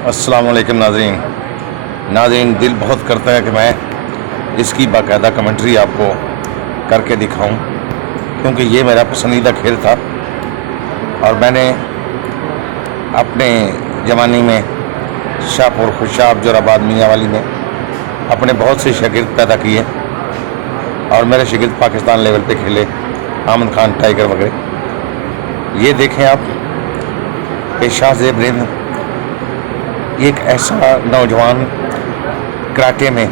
अस्सलाम वालेकुम नाज़रीन। दिल बहुत करता है कि मैं इसकी बाकायदा कमेंट्री आपको करके दिखाऊं, क्योंकि ये मेरा पसंदीदा खेल था और मैंने अपने ज़माने में शाहपुर, खुशाब, जोराबाद, मियांवाली में अपने बहुत से शागिर्द पैदा किए और मेरे शागिर्द पाकिस्तान लेवल पे खेले, आमद खान, टाइगर वगैरह। ये देखें आप कि शाहज़ेब रिंद एक ऐसा नौजवान कराटे में,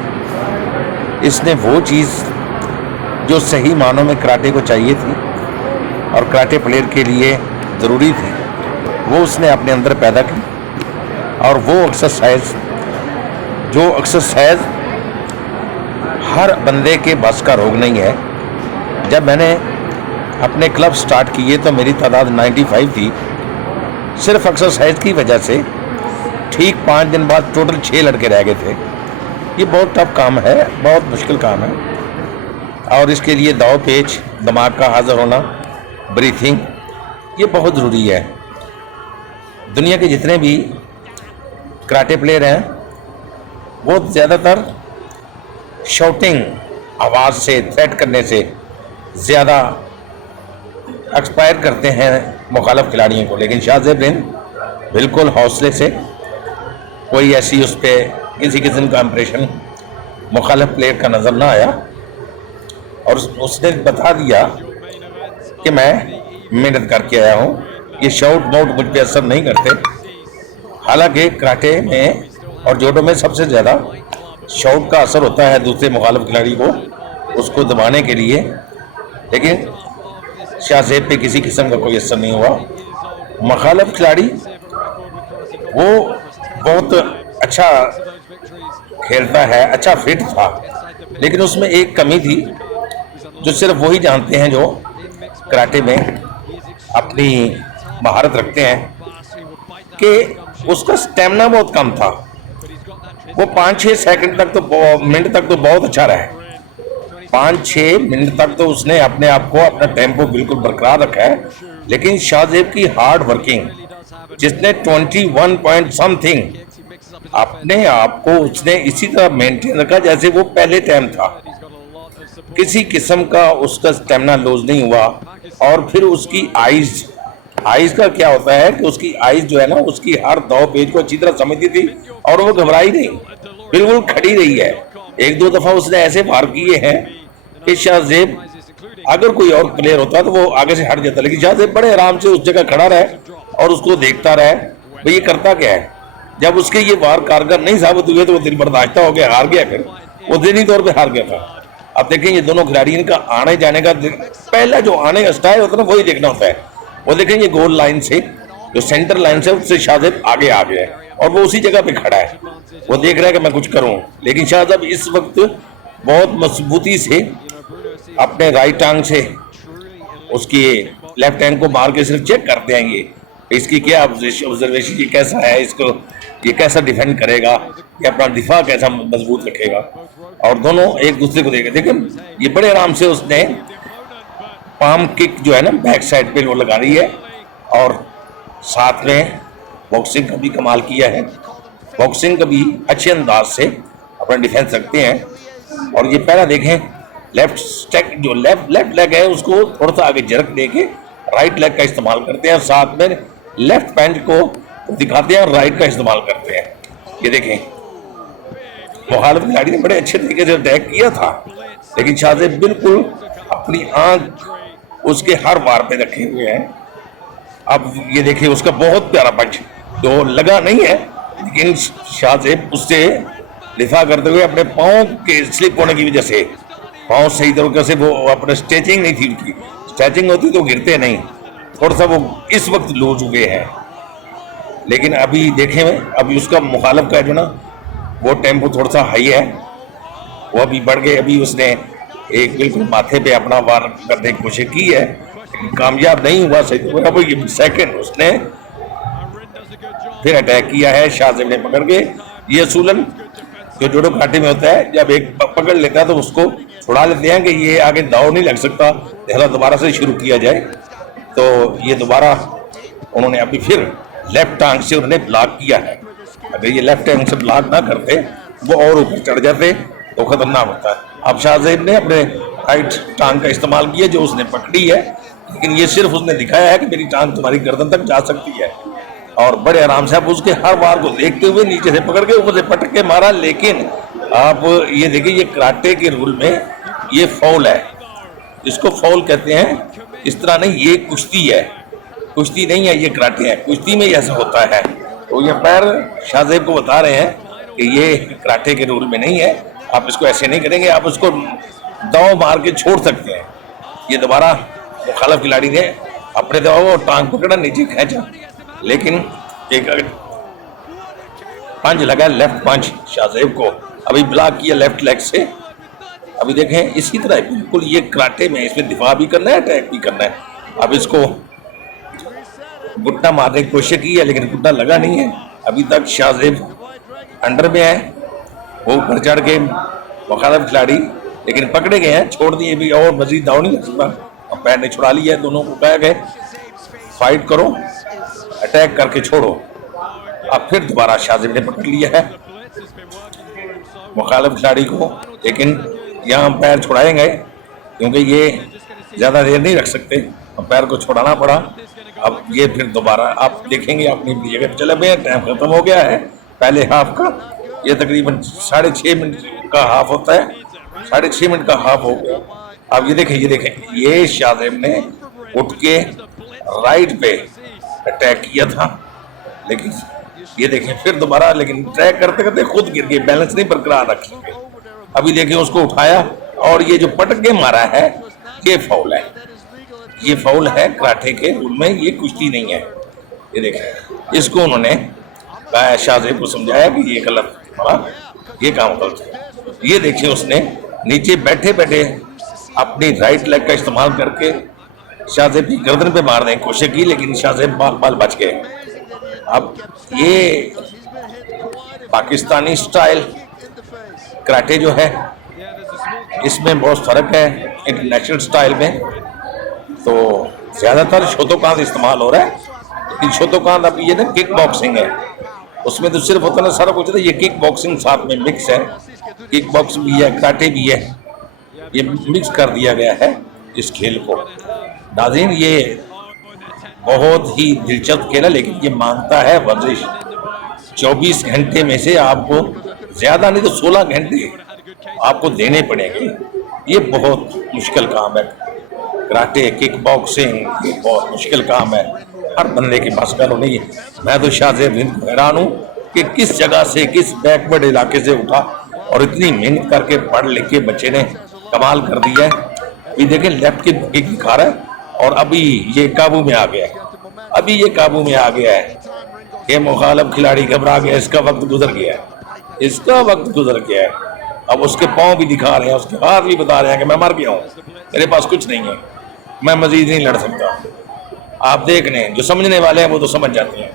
इसने वो चीज़ जो सही मानों में कराटे को चाहिए थी और कराटे प्लेयर के लिए ज़रूरी थी, वो उसने अपने अंदर पैदा की। और वो एक्सरसाइज हर बंदे के बस का रोग नहीं है। जब मैंने अपने क्लब स्टार्ट किए तो मेरी तादाद 95 थी। सिर्फ एक्सरसाइज की वजह से ठीक 5 दिन बाद टोटल 6 लड़के रह गए थे। ये बहुत टफ काम है, बहुत मुश्किल काम है और इसके लिए दाव पेच, दिमाग का हाजिर होना, ब्रीथिंग, ये बहुत ज़रूरी है। दुनिया के जितने भी कराटे प्लेयर हैं वो ज़्यादातर शाउटिंग, आवाज़ से, थ्रेट करने से ज़्यादा एक्सपायर करते हैं मुखालिफ खिलाड़ियों को। लेकिन शाहज़ेब रिंद बिल्कुल हौसले से, कोई ऐसी उस पर किसी किस्म का इंप्रेशन मुखालिफ प्लेयर का नज़र ना आया और उसने बता दिया कि मैं मेहनत करके आया हूँ, ये शाउट माउट मुझ पर असर नहीं करते। हालांकि कराटे में और जूडो में सबसे ज़्यादा शाउट का असर होता है दूसरे मुखालिफ खिलाड़ी को उसको दबाने के लिए, लेकिन शाहज़ेब पे किसी किस्म का कोई असर नहीं हुआ। मुखालिफ खिलाड़ी वो बहुत अच्छा खेलता है, अच्छा फिट था, लेकिन उसमें एक कमी थी जो सिर्फ वही जानते हैं जो कराटे में अपनी महारत रखते हैं, कि उसका स्टेमिना बहुत कम था। वो 5-6 सेकंड तक तो मिनट तक तो बहुत अच्छा रहा है, 5-6 मिनट तक तो उसने अपने आप को, अपना टेम्पो बिल्कुल बरकरार रखा है। लेकिन शाहज़ेब की हार्ड वर्किंग, जिसने 21 पॉइंट समथिंग अपने आप को उसने इसी तरह मेंटेन रखा जैसे वो पहले टाइम था, किसी किस्म का उसका स्टेमिना लूज नहीं हुआ। और फिर उसकी आइज का क्या होता है कि उसकी आइज जो है ना, उसकी हर दाव पेज को अच्छी तरह समझती थी और वो घबराई नहीं, बिल्कुल खड़ी रही है। 1-2 दफा उसने ऐसे वार किए हैं कि शाहज़ेब, अगर कोई और प्लेयर होता तो वो आगे से हट जाता, लेकिन शाहज़ेब बड़े आराम से उस जगह खड़ा रहे और उसको देखता रहे भाई ये करता क्या है। जब उसके ये वार कारगर नहीं साबित हुए तो वो दिल बर्दाश्ता हो गया, हार गया, फिर वो दिली तौर पे हार गया था। अब देखें ये दोनों खिलाड़ी, इनका आने जाने का पहला जो आने का स्टाइल होता है ना, वही देखना होता है। वो देखें ये गोल लाइन से, जो सेंटर लाइन से, उससे शाहज़ेब आगे आ गया है और वो उसी जगह पे खड़ा है, वो देख रहा है कि मैं कुछ करूं। लेकिन शाहज़ेब इस वक्त बहुत मजबूती से अपने राइट टांग से उसकी लेफ्ट हैंड को मार के सिर्फ चेक करते हैं ये इसकी क्या ऑब्जर्वेशन, ये कैसा है, इसको ये कैसा डिफेंड करेगा, ये अपना दिफा कैसा मजबूत रखेगा। और दोनों एक दूसरे को देखे, देखिए ये बड़े आराम से उसने पाम किक जो है ना बैक साइड पे वो लगा रही है और साथ में बॉक्सिंग का भी कमाल किया है। बॉक्सिंग का भी अच्छे अंदाज से अपना डिफेंस रखते हैं। और ये पहला देखें, लेफ्ट स्टेक जो लेफ्ट लेग है उसको थोड़ा सा आगे जरक देके राइट लेग का इस्तेमाल करते हैं, साथ में लेफ्ट पैंट को दिखाते हैं और राइट का इस्तेमाल करते हैं। ये देखें मुखालिफ खिलाड़ी ने बड़े अच्छे तरीके से अटैक किया था, लेकिन शाहज़ेब बिल्कुल अपनी आंख उसके हर वार पे रखे हुए हैं। अब ये देखिए उसका बहुत प्यारा पंच जो लगा नहीं है, लेकिन शाहज़ेब उससे दिफा करते हुए अपने पाँव के स्लिप होने की वजह से, पाँव सही तरीके से वो अपने स्ट्रेचिंग नहीं थी, उनकी स्ट्रेचिंग होती तो गिरते नहीं, थोड़ा सा वो इस वक्त लूज हुए हैं। लेकिन अभी देखें, अभी उसका मुखालिफ का जो ना वो टेम्पो थोड़ा सा हाई है, वो अभी बढ़ गए। अभी उसने एक बिल्कुल माथे पे अपना वार करने की कोशिश की है, कामयाब नहीं हुआ, सही तो वो सेकंड उसने फिर अटैक किया है शाहज़ेब ने पकड़ के। ये असूलन जो जूडो कराटे में होता है, जब एक पकड़ लेता है तो उसको छुड़ा लेते हैं कि ये आगे दाव नहीं लग सकता, लिहाजा दोबारा से शुरू किया जाए। तो ये दोबारा उन्होंने अभी फिर लेफ्ट टांग से उन्होंने ब्लॉक किया है अगर ये लेफ्ट हैंड से ब्लॉक ना करते वो और ऊपर चढ़ जाते तो खतरनाक होता है। अब शाहजेब ने अपने राइट टांग का इस्तेमाल किया जो उसने पकड़ी है, लेकिन ये सिर्फ उसने दिखाया है कि मेरी टांग तुम्हारी गर्दन तक जा सकती है, और बड़े आराम से आप उसके हर बार को देखते हुए नीचे से पकड़ के ऊपर से पटक के मारा। लेकिन आप ये देखिए, ये कराटे के रूल में ये फाउल है, इसको फाउल कहते हैं। इस तरह नहीं, ये कुश्ती है, कुश्ती नहीं है, ये कराटे है। कुश्ती में ऐसा होता है। तो ये पैर शाहजेब को बता रहे हैं कि ये कराटे के रूल में नहीं है, आप इसको ऐसे नहीं करेंगे, आप उसको दांव मार के छोड़ सकते हैं। ये दोबारा मुखालिफ खिलाड़ी ने अपने दबाव और टांग पकड़ा, नीचे खींचा, लेकिन एक पंच लगा, लेफ्ट पंच शाहजेब को अभी ब्लॉक किया लेफ्ट लेग से। अभी देखें इसी तरह बिल्कुल ये कराटे में इसमें दिफा भी करना है, अटैक भी करना है। अब इसको गुट्टा मारने की कोशिश की है, लेकिन गुट्टा लगा नहीं है। अभी तक शाहजेब अंडर में है, वो ऊपर चढ़ के मुखालिफ खिलाड़ी, लेकिन पकड़े गए हैं, छोड़ दिए भी और मजीद दाव नहीं लग सकता। अब पैर ने छुड़ा लिया है, दोनों को कहा गए फाइट करो, अटैक करके छोड़ो। अब फिर दोबारा शाहजेब ने पकड़ लिया है मुखालिफ खिलाड़ी को, लेकिन यहाँ पैर छुड़ाएंगे क्योंकि ये ज़्यादा देर नहीं रख सकते, पैर को छुड़ाना पड़ा। अब ये फिर दोबारा आप देखेंगे अपनी जगह पर चले गए, टाइम खत्म हो गया है पहले हाफ का। ये तकरीबन 6.5 मिनट का हाफ होता है, 6.5 मिनट का हाफ हो गया। अब ये देखें ये शाहजेब ने उठ के राइट पे अटैक किया था, लेकिन ये देखें फिर दोबारा, लेकिन अटैक करते करते खुद गिर गए, बैलेंस नहीं बरकरार रखे। अभी देखें उसको उठाया, और ये जो पटक के मारा है ये फाउल है, ये फाउल है कराटे के रूल में, ये कुश्ती नहीं है। ये देखें इसको उन्होंने शाहजेब को समझाया कि ये गलत मारा, ये काम गलत है। ये देखिए उसने नीचे बैठे बैठे अपनी राइट लेग का इस्तेमाल करके शाहजेब की गर्दन पे मारने की कोशिश की, लेकिन शाहजेब बाल बच गए। अब ये पाकिस्तानी स्टाइल कराटे जो है इसमें बहुत फर्क है इंटरनेशनल स्टाइल में। तो ज़्यादातर शोतोकांत इस्तेमाल हो रहा है, लेकिन शोतोकांत अब ये ना किक बॉक्सिंग है, उसमें तो सिर्फ होता ना सारा कुछ है, ये किक बॉक्सिंग साथ में मिक्स है, किक बॉक्स भी है, कराटे भी है, ये मिक्स कर दिया गया है इस खेल को। नाज़रीन ये बहुत ही दिलचस्प खेल है, लेकिन ये मांगता है वर्जिश। 24 घंटे में से आपको ज़्यादा नहीं तो 16 घंटे आपको देने पड़ेंगे। ये बहुत मुश्किल काम है, कराटे किक बॉक्सिंग ये बहुत मुश्किल काम है, हर बंदे के पास कर नहीं है। मैं तो शाहजेब हैरान हूँ कि किस जगह से, किस बैकवर्ड इलाके से उठा और इतनी मेहनत करके पढ़ लिख के बच्चे ने कमाल कर दिया है। अभी देखें लेफ्ट की किक दिखा रहा है, और अभी ये काबू में आ गया है, अभी ये काबू में आ गया है। ये मुखालिफ खिलाड़ी घबरा गया, इसका वक्त गुजर गया है, इसका वक्त गुजर गया है। अब उसके पाँव भी दिखा रहे हैं, उसके हाथ भी बता रहे हैं कि मैं मर गया हूँ, मेरे पास कुछ नहीं है, मैं मजीद नहीं लड़ सकता। आप देख लें, जो समझने वाले हैं वो तो समझ जाते हैं,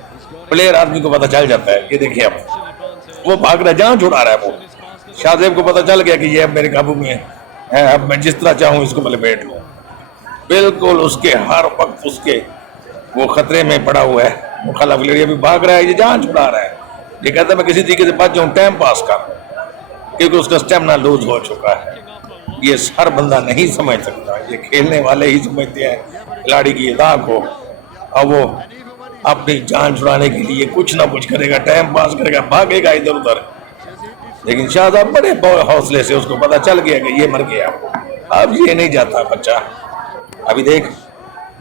प्लेयर आदमी को पता चल जाता है। ये देखिए अब वो भाग रहा है, जहाँ छुड़ा रहा है वो। शाहजेब को पता चल गया कि ये अब मेरे काबू में है, अब मैं जिस तरह चाहूँ इसको भले बैठ लूँ। बिल्कुल उसके हर वक्त उसके वो खतरे में पड़ा हुआ है। मुखालिफ खिलाड़ी अभी भाग रहा है, ये जहाँ छुड़ा रहा है, ये कहता है मैं किसी तरीके से बच जाऊँ, टाइम पास कर, क्योंकि उसका स्टेमिना लूज हो चुका है। ये हर बंदा नहीं समझ सकता, ये खेलने वाले ही समझते हैं खिलाड़ी की अदा को। अब वो अपनी जान छुड़ाने के लिए कुछ ना कुछ करेगा, टाइम पास करेगा, भागेगा इधर उधर। लेकिन शाहजाब बड़े हौसले से, उसको पता चल गया कि ये मर गया, अब ये नहीं जाता बच्चा। अभी देख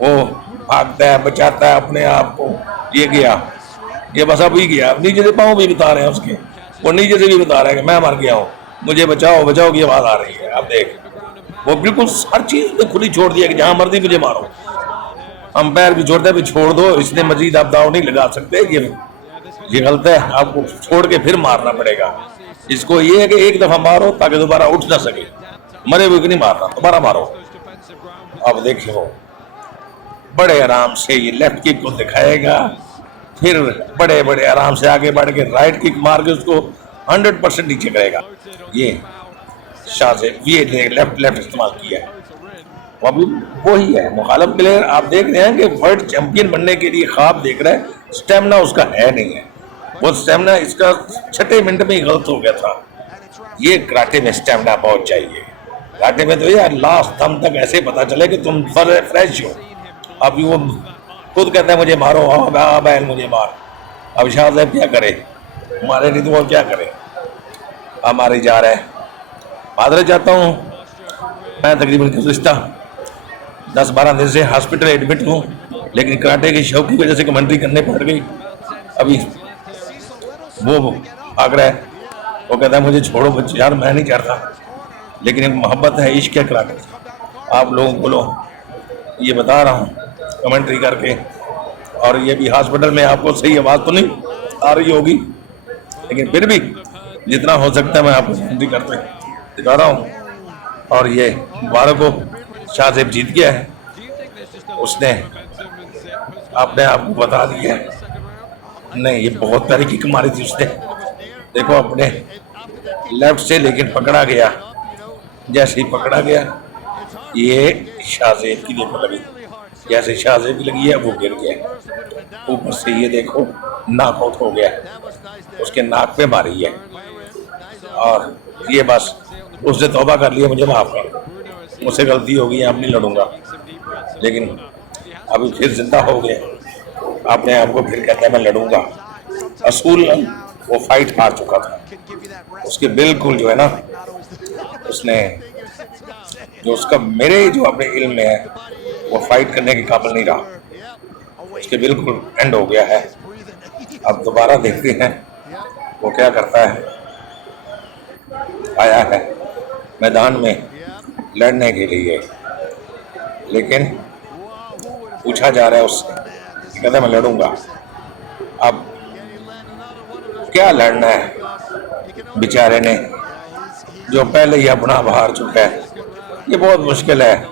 वो भागता है, बचाता है अपने आप को, ये गया, ये बस अभी गया। नीचे से पाँव भी बता रहे हैं उसके, वो नीचे से भी बता रहे हैं कि मैं मर गया हूँ, मुझे बचाओ बचाओ की आवाज़ आ रही है। अब देख वो बिल्कुल हर चीज़ में खुली छोड़ दिया कि जहाँ मर्जी मुझे मारो। अंपायर भी छोड़ता है भी छोड़ दो, इसने मजीद आप दाव नहीं लगा सकते, ये गलत है, आपको छोड़ के फिर मारना पड़ेगा। इसको ये है कि एक दफ़ा मारो ताकि दोबारा उठ ना सके, मरे हुए को नहीं मारना, दोबारा मारो। अब देखिए बड़े आराम से ये लेफ्ट किक को दिखाएगा, फिर बड़े बड़े आराम से आगे बढ़ के राइट किक मार के उसको 100% नीचे करेगा। ये शाहजेब ये लेफ्ट इस्तेमाल किया है, वो अभी वही है मुखालिफ प्लेयर। आप देख रहे हैं कि वर्ल्ड चैंपियन बनने के लिए ख्वाब देख रहा है, स्टेमिना उसका है नहीं है, वो स्टेमिना इसका 6 मिनट में ही गलत हो गया था। ये कराटे में स्टेमिना बहुत चाहिए। कराटे में तो यार लास्ट दम तक ऐसे पता चले कि तुम फ्रेश हो। अब वो खुद कहता है मुझे मारो, बैल मुझे मार। अब शाहज़ैब क्या करे, मारे नहीं तो वो क्या करे। अब मारे जा रहा है। मादरे जाता हूँ मैं, तकरीबन गुज़िश्ता 10-12 दिन से हॉस्पिटल एडमिट हूँ, लेकिन कराटे के शौक की वजह से कमेंट्री करने पड़ गई। अभी वो भाग रहा है, वो कहता है मुझे छोड़ो बच्चे यार, मैं नहीं चाहता, लेकिन एक मोहब्बत है, इश्क है कराटे। आप लोगों को लो ये बता रहा हूँ कमेंट्री करके, और ये भी हॉस्पिटल में आपको सही आवाज़ तो नहीं आ रही होगी, लेकिन फिर भी जितना हो सकता है मैं आपको कमेंट्री करते दिखा रहा हूँ। और ये मुबारक को शाहज़ैब जीत गया है, उसने अपने आप को बता दिया है। नहीं, ये बहुत प्यारी किक मारी थी उसने, देखो अपने लेफ्ट से, लेकिन पकड़ा गया। जैसे ही पकड़ा गया ये शाहज़ैब की देखो लगी, जैसे शाहज़ैब की लगी है वो गिर गया ऊपर से। ये देखो नॉकआउट हो गया, उसके नाक पे मारी है। और ये बस उसने तौबा कर लिया, मुझे माफ़ कर, मुझसे गलती हो गई, अब नहीं लड़ूंगा। लेकिन अभी फिर जिंदा हो गया, अपने आप को फिर कहता है मैं लड़ूंगा। असूल वो फाइट हार चुका था, उसके बिल्कुल जो है ना, उसने जो उसका मेरे जो अपने इल्म में है वो फाइट करने के काबिल नहीं रहा, उसके बिल्कुल एंड हो गया है। अब दोबारा देखते हैं वो क्या करता है। आया है मैदान में लड़ने के लिए, लेकिन पूछा जा रहा है उससे, कहता है मैं लड़ूंगा। अब क्या लड़ना है बेचारे ने, जो पहले ही अपना हार चुका है। ये बहुत मुश्किल है,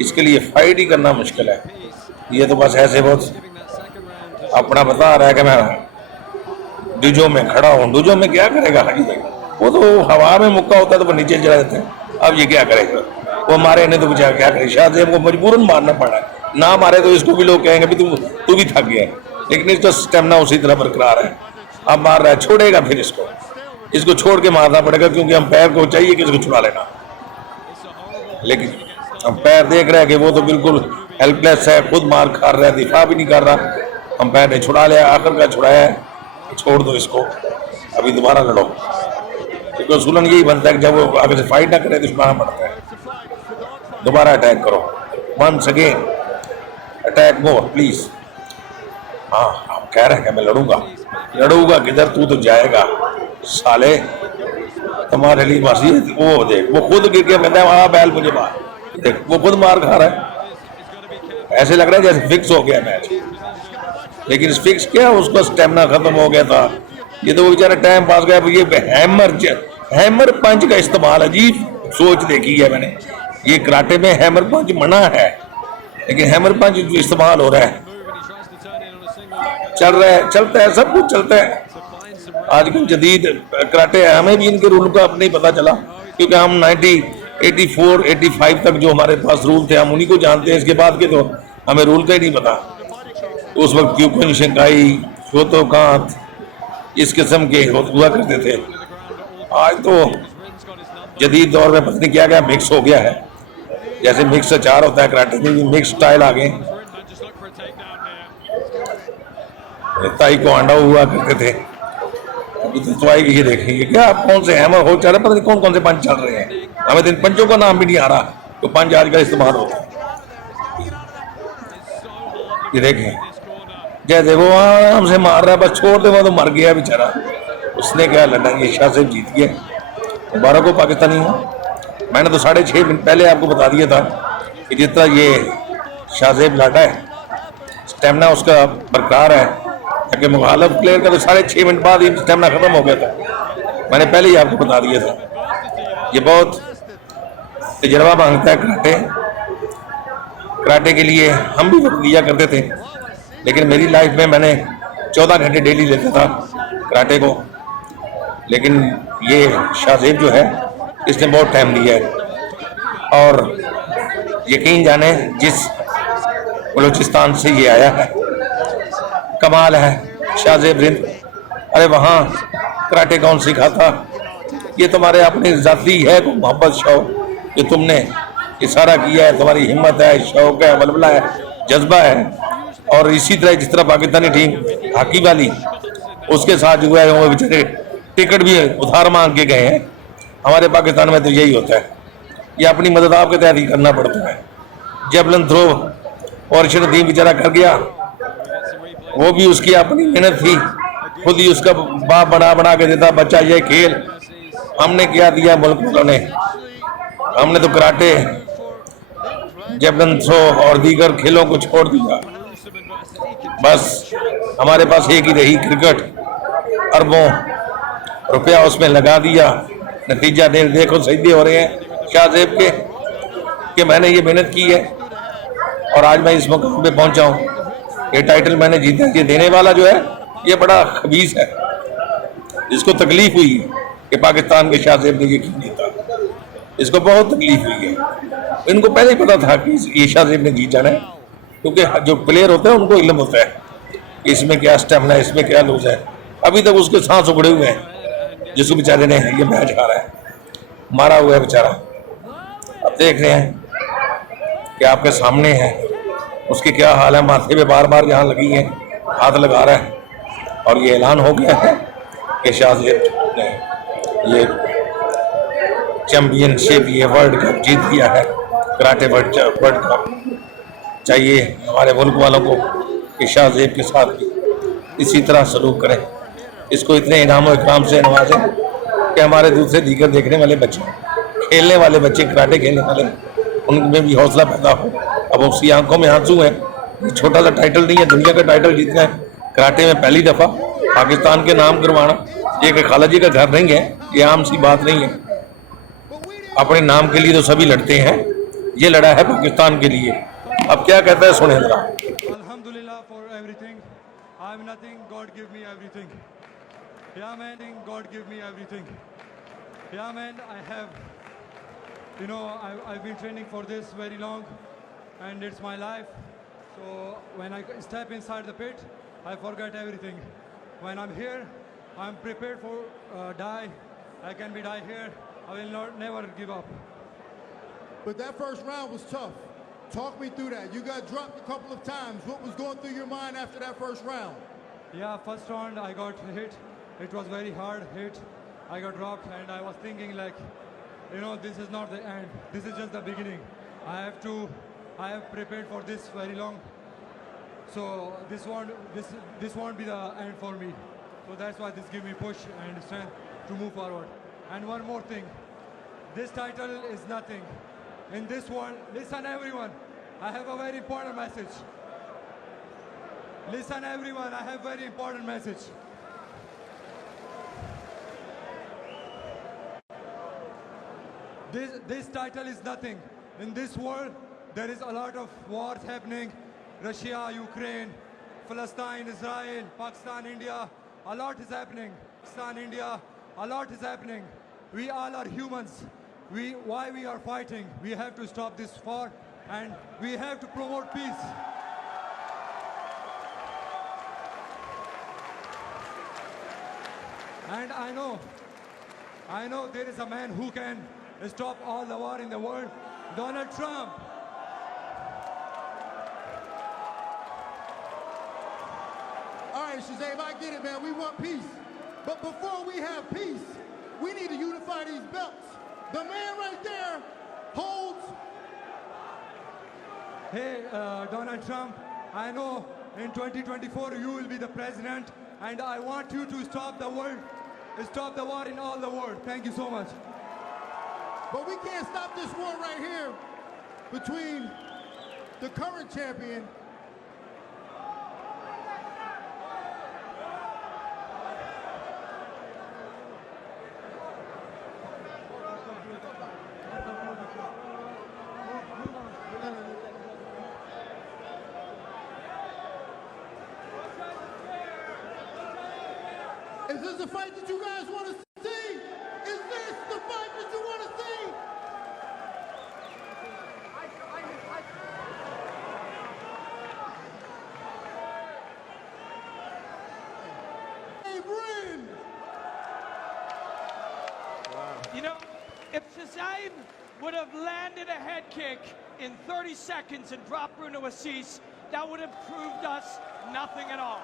इसके लिए फाइट ही करना मुश्किल है। ये तो बस ऐसे बहुत अपना बता रहा है कि मैं डुजो में खड़ा हूँ। डुजो में क्या करेगा, वो तो हवा में मुक्का होता है तो वो नीचे चला जाता है। अब ये क्या करेगा, वो मारे नहीं तो बेचारा क्या करे। शाहज़ैब को मजबूरन मारना पड़ा है, ना मारे तो इसको भी लोग कहेंगे भी तू भी थक गया, लेकिन इसका स्टेमिना उसी तरह बरकरार है। अब मार रहा है, छोड़ेगा फिर इसको छोड़ के मारना पड़ेगा, क्योंकि अंपायर को चाहिए कि इसको छुड़ा लेना। लेकिन अंपायर देख रहा है कि वो तो बिल्कुल हेल्पलेस है, खुद मार खा रहा है, दिफा भी नहीं कर रहा। अंपायर ने छुड़ा लिया, आखिर का छुड़ाया है, छोड़ दो इसको, अभी दोबारा लड़ो। क्योंकि उसूलन यही बनता है कि जब वो आगे से फाइट ना करे तो छुड़ाना पड़ता है। दोबारा अटैक करो, once again attack more please. हाँ, आप कह रहे हैं मैं लड़ूंगा किधर, तू तो जाएगा साले, तुम्हारे लिए बस ये वो देख, वो खुद गिर के कहता है वहां बैल मुझे मार, देख वो खुद मार खा रहा है। ऐसे लग रहा है जैसे फिक्स हो गया मैच, लेकिन फिक्स क्या, उसका स्टेमिना खत्म हो गया था। ये तो वो बेचारा टाइम पास गया। ये हैमर पंच का इस्तेमाल अजीब सोच देखी है मैंने। ये कराटे में हैमर पंच मना है, लेकिन हैमर पंच जो इस्तेमाल हो रहा है, चलता है, सब कुछ चलता है। आजकल जदीद कराटे है, हमें भी इनके रूल का अब नहीं पता चला, क्योंकि हम 1984-85 तक जो हमारे पास रूल थे हम उन्हीं को जानते हैं। इसके बाद के तो हमें रूल का ही नहीं पता। उस वक्त क्यूकुन शिंकाई, शोतोकांत, इस किस्म के हुआ करते थे। आज तो जदीद दौर में पता नहीं क्या क्या मिक्स हो गया है, जैसे मिक्स अचार होता है, कराटे में भी मिक्स स्टाइल आ गए। ताई को आंडा हुआ करते थे, अभी तो आएगी। ये देखेंगे क्या कौन से हैमर हो चल रहे, पता नहीं कौन कौन से पंच चल रहे हैं, हमें तो इन पंचों का नाम भी नहीं आ रहा तो पंच आज का इस्तेमाल होता है। ये देखें जैसे वो आराम से मार रहा है, बस छोड़ दे, वो तो मर गया बेचारा, उसने क्या लड़ा। ये शाहज़ैब जीत गया, मुबारक को पाकिस्तानी हूँ। मैंने तो 6.5 मिनट पहले आपको बता दिया था कि जितना ये शाहज़ैब लड़ा है, स्टेमिना उसका बरकरार है, क्योंकि मुखालिफ प्लेयर का तो 6.5 मिनट बाद ही स्टेमिना खत्म हो गया था। मैंने पहले ही आपको बता दिया था। ये बहुत तजर्बा मांगता है कराटे के लिए। हम भी वक्त दिया करते थे, लेकिन मेरी लाइफ में मैंने 14 घंटे डेली लेता था कराटे को, लेकिन ये शाहज़ैब जो है इसने बहुत टाइम लिया है। और यकीन जाने जिस बलूचिस्तान से ये आया है, कमाल है। शाहज़ैब रिंद अरे वहाँ कराटे कौन सिखाता? ये तुम्हारे अपनी जाती है को मोहब्बत शौक कि तुमने इशारा किया है, तुम्हारी हिम्मत है, शौक है, बलबला है, जज्बा है। और इसी तरह जिस तरह पाकिस्तानी टीम हॉकी वाली उसके साथ जो है वो बेचारे टिकट भी उधार मांग के गए हैं। हमारे पाकिस्तान में तो यही होता है, ये अपनी मदद आपके तहत ही करना पड़ता है। जेवलिन थ्रो और नदीम बेचारा कर गया, वो भी उसकी अपनी मेहनत थी, खुद ही उसका बाप बना बना के देता बच्चा ये खेल। हमने क्या दिया मुल्क वालों ने? हमने तो कराटे, जेवलिन थ्रो और दीगर खेलों को छोड़ दिया। बस हमारे पास एक ही रही क्रिकेट, अरबों रुपया उसमें लगा दिया। नतीजा देखो सही हो रहे हैं शाहजेब के कि मैंने ये मेहनत की है और आज मैं इस मुकाम पे पहुंचा हूँ। ये टाइटल मैंने जीता। ये देने वाला जो है ये बड़ा खबीस है, इसको तकलीफ हुई है कि पाकिस्तान के शाहजेब ने ये क्यों जीता। इसको बहुत तकलीफ हुई है। इनको पहले ही पता था कि ये शाहजेब ने जीत जाना है, क्योंकि जो प्लेयर होते हैं उनको इल्म होता है इसमें क्या स्टेमिना है, इसमें क्या लूज है। अभी तक उसके सांस उखड़े हुए हैं, जिसको बेचारे ने ये मैच हारा है, मारा हुआ है बेचारा। अब देख रहे हैं कि आपके सामने है उसके क्या हाल है, माथे पे बार बार जहाँ लगी है हाथ लगा रहा है। और ये ऐलान हो गया है कि शाहजेब ने ये चैंपियनशिप, ये वर्ल्ड कप जीत लिया है, कराटे वर्ल्ड कप। चाहिए हमारे मुल्क वालों को कि शाहजेब के साथ भी इसी तरह सलूक करें, इसको इतने इनाम इकराम से नवाजें कि हमारे दूसरे दीगर देखने वाले बच्चे, खेलने वाले बच्चे, कराटे खेलने वाले, उनमें भी हौसला पैदा हो। अब उसकी आंखों में आंसू हैं। ये छोटा सा टाइटल नहीं है, दुनिया का टाइटल जीतना है कराटे में पहली दफ़ा, पाकिस्तान के नाम करवाना। ये खाला जी का घर नहीं है, ये आम सी बात नहीं है। अपने नाम के लिए तो सभी लड़ते हैं, ये लड़ा है पाकिस्तान के लिए। अब क्या कहता है सुने जरा। Alhamdulillah for everything. I'm nothing. God give me everything. Yeah, man. God give me everything. Yeah, man. I have, I've been training for this very long, and it's my life. So when I step inside the pit, I forget everything. When I'm here, I'm prepared for die. I can be die here. I will never give up. But that first round was tough. Talk me through that. You got dropped a couple of times. What was going through your mind after that first round? Yeah, first round I got hit. It was very hard hit. I got dropped and I was thinking like, this is not the end. This is just the beginning. I have prepared for this very long. So this won't be the end for me. So that's why this gives me push and strength to move forward. And one more thing, this title is nothing. In this world, listen everyone, I have a very important message. Listen everyone, I have very important message. This title is nothing. In this world, there is a lot of wars happening. Russia, Ukraine, Palestine, Israel, Pakistan, India. A lot is happening. Pakistan, India, a lot is happening. We all are humans. Why we are fighting? We have to stop this war and we have to promote peace. And I know there is a man who can stop all the war in the world, Donald Trump. All right, Shazaib, I get it, man. We want peace. But before we have peace, we need to unify these belts. The man right there holds. Hey, Donald Trump, I know in 2024 you will be the president, and I want you to stop the war in all the world. Thank you so much. But we can't stop this war right here between the current champion . Is this the fight that you guys want to see? Is this the fight that you want to see? Hey, Ring! You know, if Shazam would have landed a head kick in 30 seconds and dropped Bruno Assis, that would have proved us nothing at all.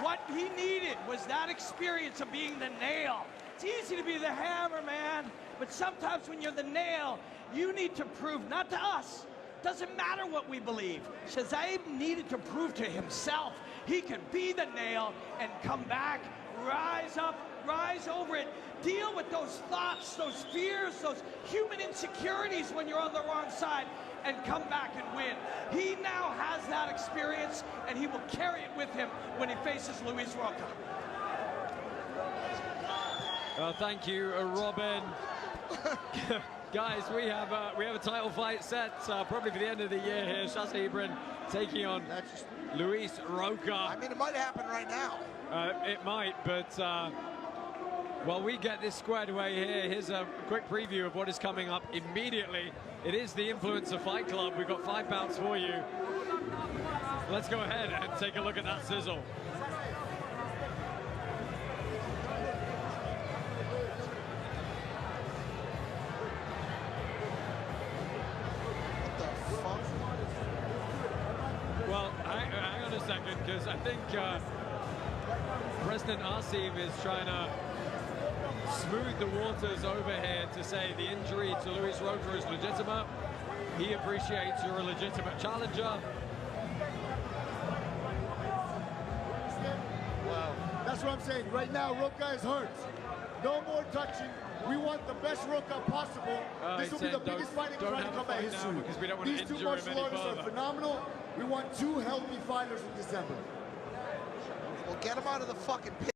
What he needed was that experience of being the nail. It's easy to be the hammer, man, but sometimes when you're the nail, you need to prove, not to us, doesn't matter what we believe. Shazam needed to prove to himself he can be the nail and come back, rise up, rise over it, deal with those thoughts, those fears, those human insecurities when you're on the wrong side, and come back and win. He now has that experience, and he will carry it with him when he faces Luis Roca. Well, thank you, Robin. Guys, we have a title fight set probably for the end of the year here. Shaz Hebron taking on Luis Roca. I mean, it might happen right now. It might, but while we get this squared away here, here's a quick preview of what is coming up immediately. It is the Influencer Fight Club. We've got 5 bouts for you. Let's go ahead and take a look at that sizzle. Well, hang on a second, because I think President Asim is trying to smooth the waters over here to say the injury to Luis Roca is legitimate. He appreciates you're a legitimate challenger. Wow. That's what I'm saying. Right now, Roca is hurt. No more touching. We want the best Roca possible. This will be the biggest fighting fight in combat history. Because we don't want These to two injure him martial any artists are further. phenomenal. We want 2 healthy fighters in December. Well, get him out of the fucking pit.